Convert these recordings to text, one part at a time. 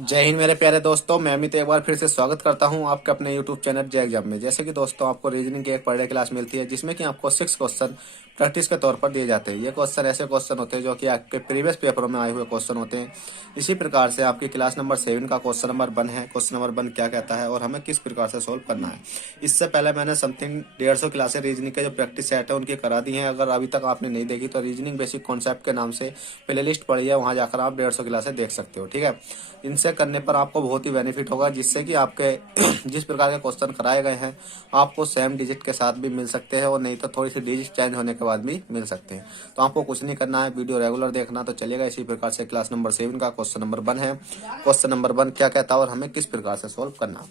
जय हिंद मेरे प्यारे दोस्तों। मैं अमित एक बार फिर से स्वागत करता हूं आपके अपने यूट्यूब चैनल जय एग्जाम में। जैसे कि दोस्तों आपको रीजनिंग की एक पर डे क्लास मिलती है जिसमें कि आपको 6 क्वेश्चन प्रैक्टिस के तौर पर दिए जाते हैं। ये क्वेश्चन ऐसे क्वेश्चन होते हैं जो कि आपके प्रीवियस पेपरों में आए हुए क्वेश्चन होते हैं। इसी प्रकार से आपकी क्लास नंबर 7 का क्वेश्चन नंबर 1 है। क्वेश्चन नंबर 1 क्या कहता है और हमें किस प्रकार से सोल्व करना है। इससे पहले मैंने समथिंग 150 क्लासें रीजनिंग के जो प्रैक्टिस सेट है उनकी करा दी हैं। अगर अभी तक आपने नहीं देखी तो रीजनिंग बेसिक कॉन्सेप्ट के नाम से प्ले लिस्ट पड़ी है, वहां जाकर आप 150 क्लासें देख सकते हो। ठीक है, इनसे करने पर आपको बहुत ही बेनिफिट होगा, जिससे कि आपके जिस प्रकार के क्वेश्चन कराए गए हैं आपको सेम डिजिट के साथ भी मिल सकते हैं और नहीं तो थोड़ी सी डिजिट चेंज होने के बाद भी मिल सकते हैं। तो आपको कुछ नहीं करना है, वीडियो रेगुलर देखना तो चलेगा। इसी प्रकार से क्लास नंबर 7 का क्वेश्चन नंबर 1 है। क्वेश्चन नंबर 1 क्या कहता है और हमें किस प्रकार से सोल्व करना।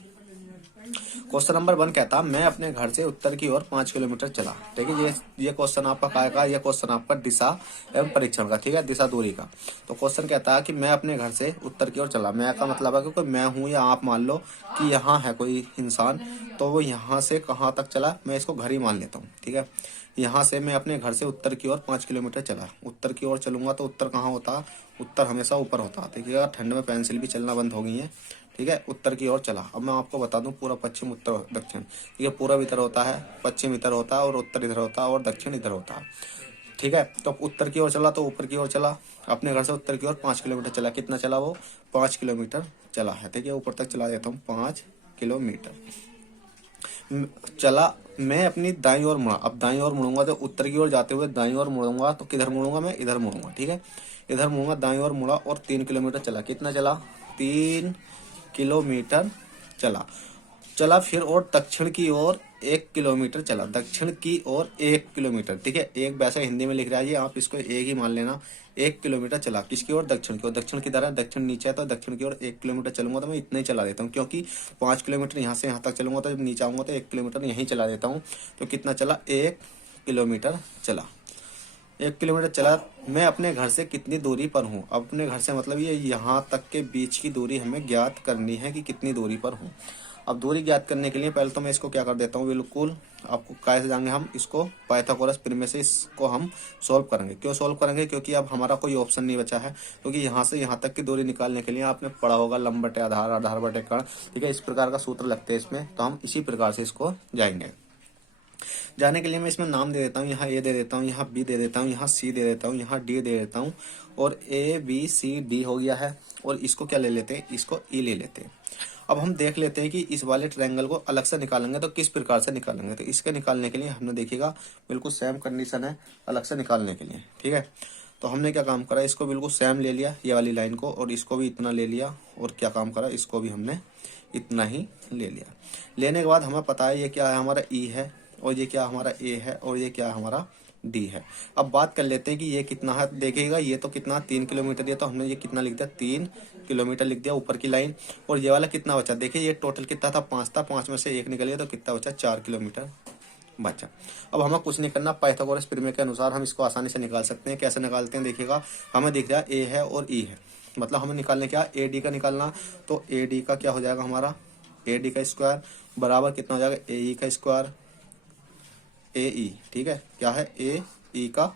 क्वेश्चन नंबर 1 कहता, मैं अपने घर से उत्तर की ओर 5 किलोमीटर चला। ठीक है, ये क्वेश्चन आपका काय का, ये क्वेश्चन आपका दिशा एवं परीक्षण का, ठीक है, दिशा दूरी का। तो क्वेश्चन कहता है कि मैं अपने घर से उत्तर की ओर चला। मैं का मतलब है कि कोई मैं हूं या आप मान लो कि यहाँ है कोई इंसान, तो वो यहाँ से कहाँ तक चला, मैं इसको घर ही मान लेता हूँ। ठीक है, यहाँ से मैं अपने घर से उत्तर की ओर 5 किलोमीटर चला। उत्तर की ओर चलूंगा तो उत्तर कहाँ होता है, उत्तर हमेशा ऊपर होता है। देखिएगा ठंड में पेंसिल भी चलना बंद हो गई है। ठीक है, उत्तर की ओर चला। अब मैं आपको बता दूं पूरा पश्चिम उत्तर दक्षिण। ठीक है, पूर्व इधर होता है, पश्चिम इधर होता है और उत्तर इधर होता है और दक्षिण इधर होता है। ठीक है, तो उत्तर की ओर चला तो ऊपर की ओर चला। अपने घर से उत्तर की ओर 5 किलोमीटर चला। कितना चला वो, 5 किलोमीटर चला है। ठीक है, ऊपर तक चला देता हूँ 5 किलोमीटर चला। मैं अपनी दाईं ओर मुड़ा। अब दाईं ओर मुड़ूंगा तो उत्तर की ओर जाते हुए दाईं ओर मुड़ूंगा तो किधर मुड़ूंगा, मैं इधर मुड़ूंगा। ठीक है, इधर मुड़ूंगा, दाईं ओर मुड़ा और 3 किलोमीटर चला। कितना चला, 3 किलोमीटर चला। चला फिर और दक्षिण की ओर 1 किलोमीटर चला। दक्षिण की ओर 1 किलोमीटर। ठीक है, एक वैसे हिंदी में लिख रहा है जी, आप इसको एक ही मान लेना। 1 किलोमीटर चला किसकी ओर, दक्षिण की ओर। दक्षिण किधर है, दक्षिण नीचे है, तो दक्षिण की ओर 1 किलोमीटर चलूंगा तो मैं इतना ही चला देता हूँ, क्योंकि 5 किलोमीटर यहाँ से यहाँ तक चलूंगा तो जब नीचे आऊंगा तो 1 किलोमीटर यहीं चला देता हूँ। तो कितना चला, 1 किलोमीटर चला। 1 किलोमीटर चला। मैं अपने घर से कितनी दूरी पर हूँ। अपने घर से मतलब ये यहाँ तक के बीच की दूरी हमें ज्ञात करनी है कि कितनी दूरी पर हूँ। अब दूरी ज्ञात करने के लिए पहले तो मैं इसको क्या कर देता हूँ, बिल्कुल आपको कैसे जाएंगे हम इसको, पाइथागोरस प्रमेय से इसको हम सोल्व करेंगे। क्यों सोल्व करेंगे, क्योंकि अब हमारा कोई ऑप्शन नहीं बचा है। क्योंकि यहाँ से यहाँ तक की दूरी निकालने के लिए आपने पढ़ा होगा लंब बटे आधार, आधार बटे कर्ण। ठीक है, इस प्रकार का सूत्र लगते हैं इसमें, तो हम इसी प्रकार से इसको जाएंगे। जाने के लिए मैं इसमें नाम दे देता हूँ, यहाँ ए दे देता हूँ, यहाँ बी दे देता हूँ, यहाँ सी दे देता हूँ, यहाँ डी दे देता हूँ और ए बी सी डी हो गया है। और इसको क्या ले लेते हैं, इसको ई ले लेते हैं। अब हम देख लेते हैं कि इस वाले ट्रायंगल को अलग से निकालेंगे तो किस प्रकार से निकालेंगे। तो इसके निकालने के लिए हमने देखिएगा बिल्कुल सेम कंडीशन है अलग से निकालने के लिए। ठीक है, तो हमने क्या काम करा, इसको बिल्कुल सेम ले लिया ये वाली लाइन को, और इसको भी इतना ले लिया, और क्या काम करा, इसको भी हमने इतना ही ले लिया। लेने के बाद हमें पता है ये क्या है, हमारा ई है, और ये क्या हमारा ए है, और ये क्या हमारा डी है। अब बात कर लेते हैं कि ये कितना है। देखिएगा ये तो कितना 3 किलोमीटर दिया, तो हमने ये कितना लिख दिया, 3 किलोमीटर लिख दिया ऊपर की लाइन। और ये वाला कितना बचा, देखिए ये टोटल कितना था, 5 था, 5 में से 1 निकल गया तो कितना बचा, 4 किलोमीटर बचा। अब हमें कुछ नहीं करना, पाइथागोरस प्रमेय के अनुसार हम इसको आसानी से निकाल सकते हैं। कैसे निकालते हैं, देखिएगा हमें दिख रहा है ए है और ई है, मतलब हमें निकालने क्या, ए डी का निकालना। तो ए डी का क्या हो जाएगा हमारा, ए डी का स्क्वायर बराबर कितना हो जाएगा, ए ई का स्क्वायर, ए ई। ठीक है, क्या है, ए ई का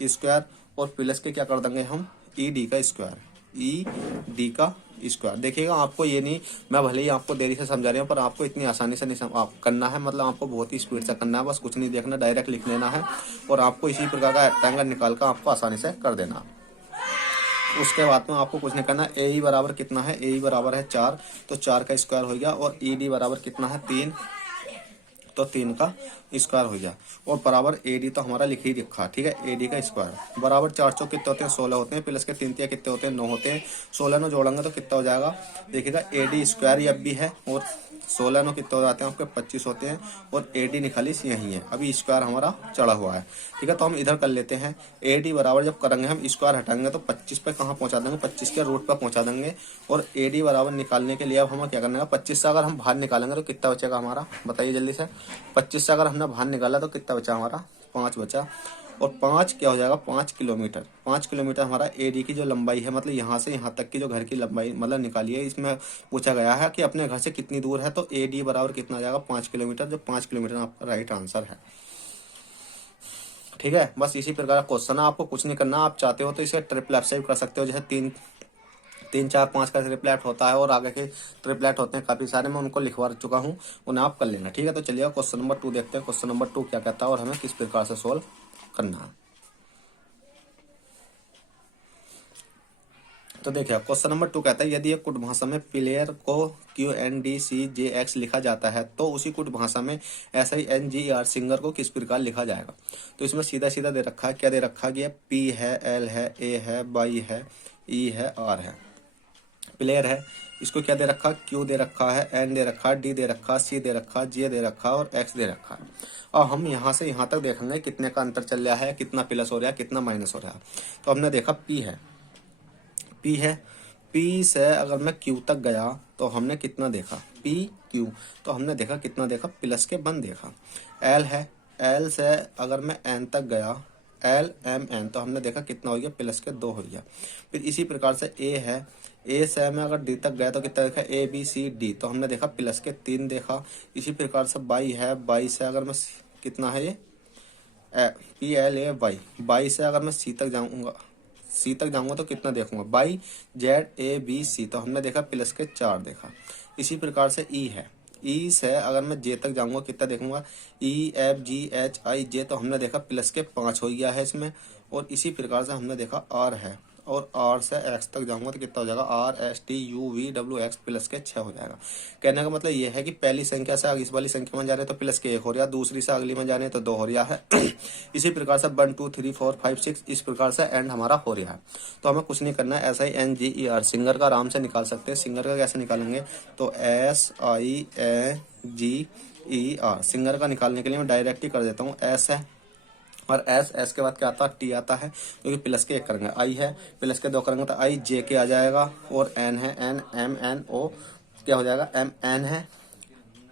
स्क्वायर, और प्लस के क्या कर देंगे हम, ई डी का स्क्वायर, ई डी का स्क्वायर। देखिएगा आपको ये नहीं, मैं भले ही आपको देरी से समझा रही हूँ पर आपको इतनी आसानी से नहीं आप करना है, मतलब आपको बहुत ही स्पीड से करना है। बस कुछ नहीं देखना, डायरेक्ट लिख लेना है और आपको इसी प्रकार का रेक्टेंगल निकाल कर आपको आसानी से कर देना। उसके बाद में आपको कुछ नहीं करना। ए ई बराबर कितना है, ए ई बराबर है 4, तो 4 का स्क्वायर हो गया, और ई डी बराबर कितना है 3, तो 3 का स्क्वायर हो गया, और बराबर ए डी तो हमारा लिख ही रखा। ठीक है, ए डी का स्क्वायर बराबर 4 चौक कितने होते हैं, 16 होते हैं, प्लस के 3 तिया कितने होते हैं, 9 होते हैं। 16 में जोड़ेंगे तो कितना हो जाएगा, देखिएगा ए डी स्क्वायर अब भी है, और 16 में कितने हो जाते हैं आपके 25 होते हैं, और ए डी निकालिस यही है, अभी स्क्वायर हमारा चढ़ा हुआ है। ठीक है, तो हम इधर कर लेते हैं। ए डी बराबर जब करेंगे हम स्क्वायर हटाएंगे तो 25 पे कहाँ पहुंचा देंगे, 25 के रूट पर पहुंचा देंगे। और ए डी बराबर निकालने के लिए अब हमें क्या करना है, 25 से अगर हम बाहर निकालेंगे तो कितना बचेगा हमारा, बताइए जल्दी से। 25 से अगर हमने बाहर निकाला तो कितना बचा हमारा, 5 बचा। और 5 क्या हो जाएगा, 5 किलोमीटर। 5 किलोमीटर हमारा ए डी की जो लंबाई है, मतलब यहाँ से यहाँ तक की जो घर की लंबाई मतलब निकाली है। इसमें पूछा गया है कि अपने घर से कितनी दूर है, तो ए डी बराबर कितना आ जाएगा, 5 किलोमीटर। जो 5 किलोमीटर आपका राइट आंसर है। ठीक है, बस इसी प्रकार का क्वेश्चन है, आपको कुछ नहीं करना। आप चाहते हो तो इसे ट्रिपल एफ से भी कर सकते हो, जैसे 3 4 5 का ट्रिपलेट होता है और आगे के ट्रिपलेट होते हैं काफी सारे, मैं उनको लिखवा चुका हूँ, उन्हें आप कर लेना। ठीक है, तो चलिए क्वेश्चन नंबर 2 देखते हैं। क्वेश्चन नंबर 2 क्या कहता है और हमें किस प्रकार से सोल्व करना है। तो देखिए क्वेश्चन नंबर 2 कहता है यदि एक कुट भाषा में प्लेयर को QNDCJX लिखा जाता है तो उसी कुट भाषा में SINGER सिंगर को किस प्रकार लिखा जाएगा। तो इसमें सीधा सीधा दे रखा है, क्या दे रखा है, P है, L है, A है, Y है, E है, R है। प्लेयर है, इसको क्या दे रखा है, Q दे रखा है, N दे रखा है, D दे रखा है, C दे रखा है, J दे रखा है और X दे रखा है। और हम यहाँ से यहाँ तक देखेंगे कितने का अंतर चल रहा है, कितना प्लस हो रहा है, कितना माइनस हो रहा है। तो हमने देखा P है, P है, P से अगर मैं Q तक गया तो हमने कितना देखा, P Q, तो हमने देखा कितना देखा, प्लस के 1 देखा। L है, L से अगर मैं N तक गया, L M N, तो हमने देखा कितना हो गया, प्लस के 2 हो गया। फिर इसी प्रकार से A है, A से मैं अगर D तक गया तो कितना देखा, A B C D, तो हमने देखा प्लस के 3 देखा। इसी प्रकार से Y है, Y से अगर मैं कितना है ये PLAY, Y से अगर मैं C तक जाऊंगा तो कितना देखूंगा, YZABC, तो हमने देखा प्लस के 4 देखा। इसी प्रकार से E है, E से अगर मैं J तक जाऊंगा कितना देखूंगा, EFGHIJ, तो हमने देखा प्लस के 5 हो गया है इसमें। और इसी प्रकार से हमने देखा R है, और R से X तक जाऊंगा तो कितना हो जाएगा, RSTUVWX, प्लस के 6 हो जाएगा। कहने का मतलब ये है कि पहली संख्या से आगे इस वाली संख्या में जा रहे तो प्लस के 1 हो रहा है, दूसरी से अगली में जाने तो 2 हो रहा है। इसी प्रकार से 1 2 3 4 5 6 इस प्रकार से एंड हमारा हो रहा है। तो हमें कुछ नहीं करना है, SINGER सिंगर का आराम से निकाल सकते हैं। सिंगर का कैसे निकालेंगे, तो SINGER सिंगर का निकालने के लिए मैं डायरेक्ट ही कर देता हूँ। S है और S के बाद क्या आता है, T आता है, क्योंकि प्लस के 1 करेंगे। I है, प्लस के 2 करेंगे तो IJK आ जाएगा। और N है, NMNO क्या हो जाएगा, MN है,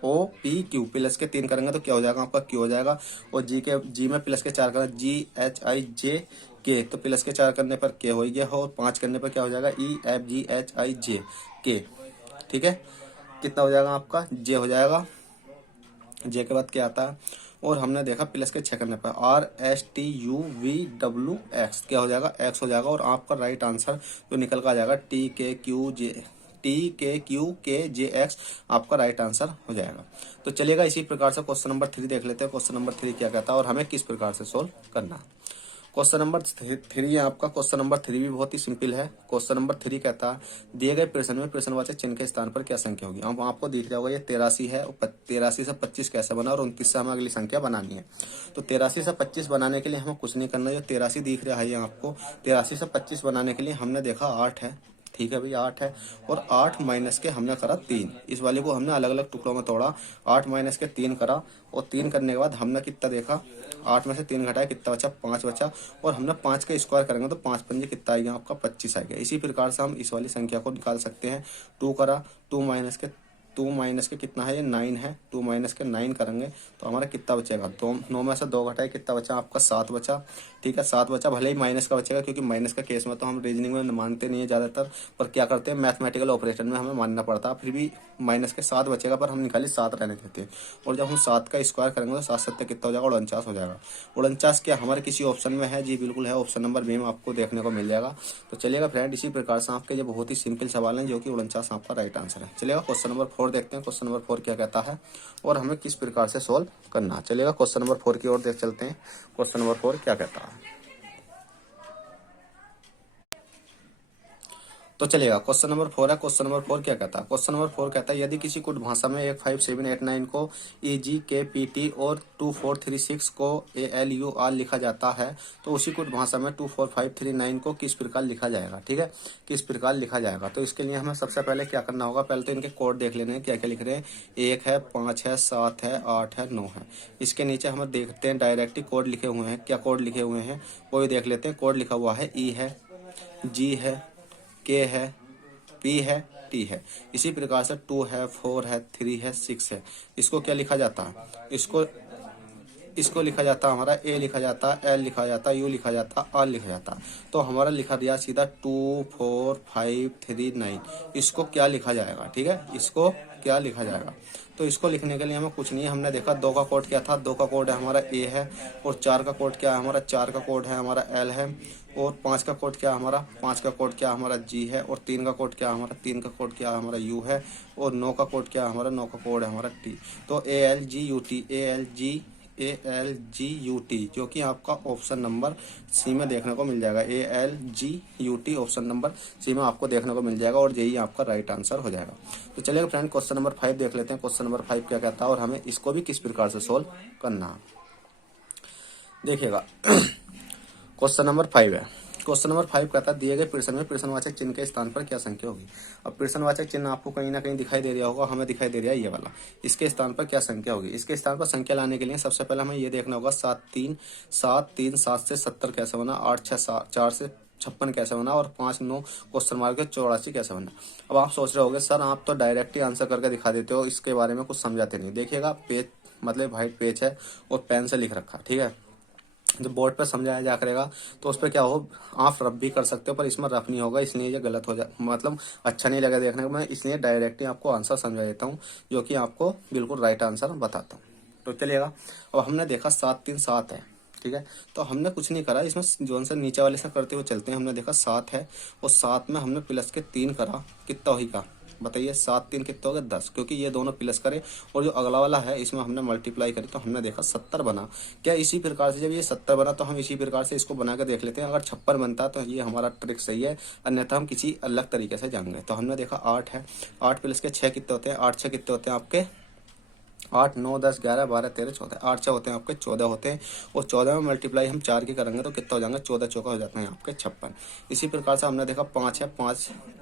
OPQ, प्लस के 3 करेंगे तो क्या हो जाएगा आपका, Q हो जाएगा। और G में प्लस के 4 करेंगे, GHIJK, तो प्लस के 4 करने पर K हो गया, और 5 करने पर क्या हो जाएगा, EFGHIJK। ठीक है, कितना हो जाएगा आपका, J हो जाएगा। J के बाद क्या आता है, और हमने देखा प्लस के 6 करने पर RSTUVWX क्या हो जाएगा, X हो जाएगा। और आपका राइट आंसर जो निकल कर आ जाएगा TKQJX आपका राइट आंसर हो जाएगा। तो चलिएगा इसी प्रकार से क्वेश्चन नंबर 3 देख लेते हैं। क्वेश्चन नंबर 3 क्या कहता है और हमें किस प्रकार से सोल्व करना है। क्वेश्चन नंबर 3 है आपका। क्वेश्चन नंबर 3 भी बहुत ही सिंपल है। क्वेश्चन नंबर 3 कहता है दिए गए प्रश्न में प्रश्नवाचक चिन्ह के स्थान पर क्या संख्या होगी। अब आपको दिख जाएगा ये 83 है, 83 से 25 कैसे बना और 29 से हमें अगली संख्या बनानी है। तो 83 से 25 बनाने के लिए हमें कुछ नहीं करना। जो 83 दिख रहा है आपको, 83 से 25 बनाने के लिए हमने देखा 8 है, ठीक है भाई 8 है, और 8 माइनस के हमने करा 3। इस वाले को हमने अलग अलग टुकड़ों में तोड़ा, 8 माइनस के 3 करा, और 3 करने के बाद हमने कितना देखा, 8 में से 3 घटाया कितना बचा, 5 बचा। और हमने 5 का स्क्वायर करेंगे तो 5 पंजे कितना आएगा आपका, 25 आ गया। इसी प्रकार से हम इस वाली संख्या को निकाल सकते हैं। 2 करा, 2 माइनस के कितना है, ये 9 है। 2 माइनस के 9 करेंगे तो हमारा कितना बचेगा, 9 में से 2 घटाए कितना बचा आपका, 7 बचा। ठीक है, 7 बचा, भले ही माइनस का बचेगा, क्योंकि माइनस का केस में तो हम रीजनिंग में मानते नहीं है ज़्यादातर, पर क्या करते हैं मैथमेटिकल ऑपरेशन में हमें मानना पड़ता है। फिर भी माइनस के 7 बचेगा, पर हम निकाली 7 रहने देते हैं। और जब हम 7 का स्क्वायर करेंगे तो 7 7 कितना हो जाएगा, 49 हो जाएगा। 49 क्या हमारे किसी ऑप्शन में है, जी बिल्कुल है, ऑप्शन नंबर बी में आपको देखने को मिल जाएगा। तो चलिएगा फ्रेंड, इसी प्रकार से आपके ये बहुत ही सिंपल सवाल हैं, जो कि 49 आपका राइट आंसर है। चलिएगा क्वेश्चन नंबर 4 देखते हैं। क्वेश्चन नंबर 4 क्या कहता है और हमें किस प्रकार से सोल्व करना है। चलिएगा क्वेश्चन नंबर 4 की ओर देख चलते हैं। क्वेश्चन नंबर 4 क्या कहता है। तो चलिएगा क्वेश्चन नंबर 4 है। क्वेश्चन नंबर 4 क्या कहता है। क्वेश्चन नंबर 4 कहता है यदि किसी कुट भाषा में 15789 को EGKPT और 2436 को ALUR लिखा जाता है तो उसी कुट भाषा में 24539 को किस प्रकार लिखा जाएगा। ठीक है, किस प्रकार लिखा जाएगा। तो इसके लिए हमें सबसे पहले क्या करना होगा, पहले तो इनके कोड देख लेने हैं क्या क्या लिख रहे हैं। 1 है, 5 है, 7 है, 8 है, 9 है। इसके नीचे हम देखते हैं डायरेक्टली कोड लिखे हुए हैं, क्या कोड लिखे हुए हैं वो देख लेते हैं। कोड लिखा हुआ है E है, G है, K है, P है, T है। इसी प्रकार से 2 है, 4 है, 3 है, 6 है। इसको क्या लिखा जाता है, इसको लिखा जाता है हमारा A लिखा जाता है, L लिखा जाता है, U लिखा जाता है, R लिखा जाता है। तो हमारा लिखा दिया सीधा 2 4 5 3 9। इसको क्या लिखा जाएगा, ठीक है, इसको क्या लिखा जाएगा। तो इसको लिखने के लिए हमें कुछ नहीं है, हमने देखा 2 का कोड क्या था, 2 का कोड है हमारा A है, और 4 का कोड क्या है हमारा, 4 का कोड है हमारा L है, और 5 का कोड क्या हमारा, 5 का कोड क्या हमारा जी है, और 3 का कोड क्या हमारा, 3 का कोड क्या हमारा यू है, और 9 का कोड क्या हमारा, 9 का कोड है हमारा टी। तो ALGUT, ALGUT जो कि आपका ऑप्शन नंबर सी में देखने को मिल जाएगा। ALGUT ऑप्शन नंबर सी में आपको देखने को मिल जाएगा और यही आपका राइट आंसर हो जाएगा। तो चलिए फ्रेंड क्वेश्चन नंबर 5 देख लेते हैं। क्वेश्चन नंबर 5 क्या कहता है और हमें इसको भी किस प्रकार से सोल्व करना है, देखिएगा। क्वेश्चन नंबर 5 है। क्वेश्चन नंबर 5 कहता है दिए गए प्रश्न में प्रश्नवाचक चिन्ह के स्थान पर क्या संख्या होगी। अब प्रश्नवाचक चिन्ह आपको कहीं ना कहीं दिखाई दे रहा होगा, हमें दिखाई दे रहा है ये वाला। इसके स्थान पर क्या संख्या होगी। इसके स्थान पर संख्या लाने के लिए सबसे पहले हमें ये देखना होगा 7 से 70 कैसे बना, 8 6 4 से 56 कैसे बना, और 5 9 क्वेश्चन मार्क के 84 कैसे बना। अब आप सोच रहे होगे सर आप तो डायरेक्ट ही आंसर करके दिखा देते हो, इसके बारे में कुछ समझाते नहीं। देखिएगा पेज मतलब व्हाइट पेज है और पेन से लिख रखा है, ठीक है। जब बोर्ड पर समझाया जा करेगा तो उस पर क्या हो, आप रफ भी कर सकते हो पर इसमें रफ नहीं होगा, इसलिए ये गलत हो जाए, मतलब अच्छा नहीं लगा देखने को। मैं इसलिए डायरेक्टली आपको आंसर समझा देता हूँ जो कि आपको बिल्कुल राइट आंसर बताता हूँ। तो चलिएगा, अब हमने देखा 7 3 7 है, ठीक है। तो हमने कुछ नहीं करा, इसमें जो से नीचे वाले से करते हुए चलते हैं। हमने देखा 7 है और 7 में हमने प्लस के 3 करा, कितना हुई का बताइए, 7 3 कितना हो गया 10, क्योंकि ये दोनों प्लस करे और जो अगला वाला है इसमें हमने मल्टीप्लाई करी तो हमने देखा 70 बना। क्या इसी प्रकार से जब ये 70 बना तो हम इसी प्रकार से इसको बना कर देख लेते हैं। अगर 56 बनता है तो ये हमारा ट्रिक सही है, अन्यथा हम किसी अलग तरीके से जाएंगे। तो हमने देखा 8 है, 8 प्लस के 6 कितने होते हैं, 8 6 कितने होते हैं आपके 8 9 10 11 12 13 14, 8 6 होते हैं आपके 14 होते हैं, और 14 में मल्टीप्लाई हम 4 की करेंगे तो कितना हो जाएंगे 14 चौका हो जाते हैं आपके 56। इसी प्रकार से हमने देखा 5 है,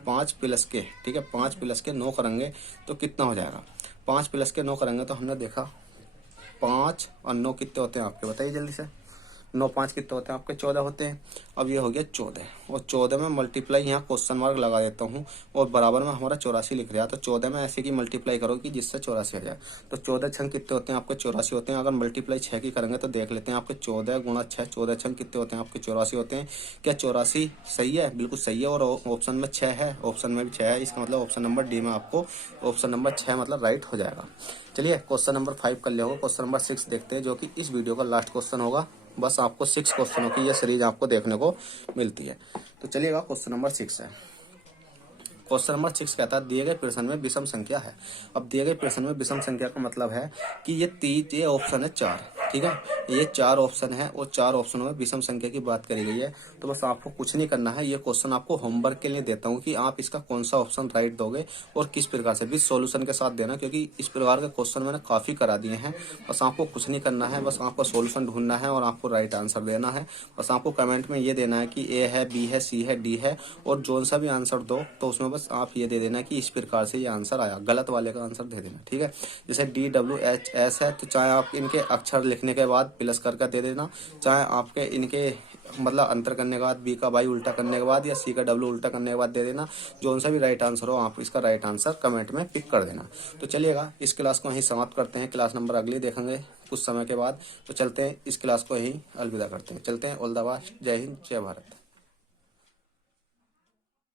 5 प्लस के, ठीक है, 5 प्लस के 9 करेंगे तो कितना हो जाएगा, 5 प्लस के 9 करेंगे तो हमने देखा 5 और 9 कितने होते हैं आपके बताइए जल्दी से, 9 5 कितने होते हैं आपके 14 होते हैं। अब ये हो गया 14 और 14 में मल्टीप्लाई यहाँ क्वेश्चन मार्क लगा देता हूँ और बराबर में हमारा 84 लिख रहा है। तो 14 में ऐसे की मल्टीप्लाई करो कि जिससे 84 आ जाए। तो 14 छंग कितने होते हैं आपके 84 होते हैं। अगर मल्टीप्लाई 6 की करेंगे तो देख लेते हैं आपके 14 गुणा 6, 14 छंग कितने होते हैं आपके 84 होते हैं। क्या 84 सही है, बिल्कुल सही है, और ऑप्शन में 6 है, ऑप्शन में भी 6 है, इसका मतलब ऑप्शन नंबर डी में आपको ऑप्शन नंबर 6 मतलब राइट हो जाएगा। चलिए क्वेश्चन नंबर 5 कर लिया होगा। क्वेश्चन नंबर 6 देखते हैं जो कि इस वीडियो का लास्ट क्वेश्चन होगा। बस आपको 6 क्वेश्चनों की यह सीरीज आपको देखने को मिलती है। तो चलिएगा क्वेश्चन नंबर 6 है। क्वेश्चन नंबर 6 कहता है दिए गए प्रश्न में विषम संख्या है। अब दिए गए प्रश्न में विषम संख्या का मतलब है कि ये ऑप्शन है 4, ठीक है, ये 4 ऑप्शन है और 4 ऑप्शनों में विषम संख्या की बात करी गई है। तो बस आपको कुछ नहीं करना है, ये क्वेश्चन आपको होमवर्क के लिए देता हूँ कि आप इसका कौन सा ऑप्शन राइट दोगे और किस प्रकार से, विद सॉल्यूशन के साथ देना, क्योंकि इस प्रकार के क्वेश्चन मैंने काफी करा दिए हैं। बस आपको कुछ नहीं करना है, बस आपको सॉल्यूशन ढूंढना है और आपको राइट आंसर देना है। बस आपको कमेंट में ये देना है कि ए है, बी है, सी है, डी है, और जो सा भी आंसर दो तो उसमें बस आप ये दे देना कि इस प्रकार से ये आंसर आया, गलत वाले का आंसर दे देना, ठीक है। जैसे DWHS है तो चाहे आप इनके अक्षर लिखने के बाद प्लस करके दे देना, चाहे आपके इनके मतलब अंतर करने के बाद बी का वाई उल्टा करने के बाद या सी का डब्ल्यू उल्टा करने के बाद दे देना। जो सा भी राइट आंसर हो आप इसका राइट आंसर कमेंट में पिक कर देना। तो चलिएगा इस क्लास को यहीं समाप्त करते हैं, क्लास नंबर अगली देखेंगे कुछ समय के बाद। तो चलते हैं, इस क्लास को यहीं अलविदा करते हैं, चलते हैं। ऑल द बेस्ट, जय हिंद, जय भारत।